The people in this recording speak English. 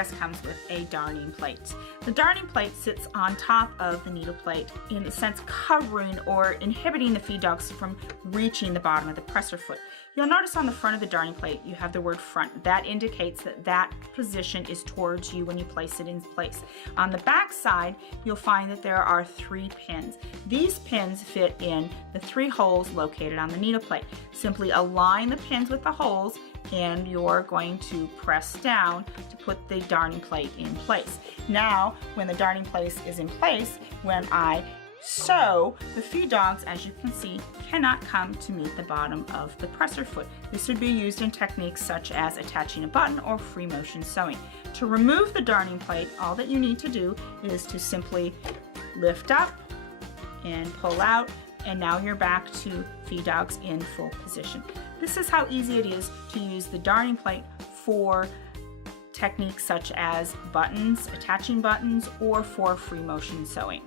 Zest comes with a darning plate. The darning plate sits on top of the needle plate, in a sense covering or inhibiting the feed dogs from reaching the bottom of the presser foot. You'll notice on the front of the darning plate you have the word front. That indicates that that position is towards you when you place it in place. On the back side, you'll find that there are 3 pins. These pins fit in the 3 holes located on the needle plate. Simply align the pins with the holes and you're going to press down to put the darning plate in place. Now, when the darning plate is in place, when I sew, the feed dogs, as you can see, cannot come to meet the bottom of the presser foot. This would be used in techniques such as attaching a button or free motion sewing. To remove the darning plate, all that you need to do is to simply lift up and pull out, and now you're back to feed dogs in full position. This is how easy it is to use the darning plate for techniques such as buttons, attaching buttons, or for free motion sewing.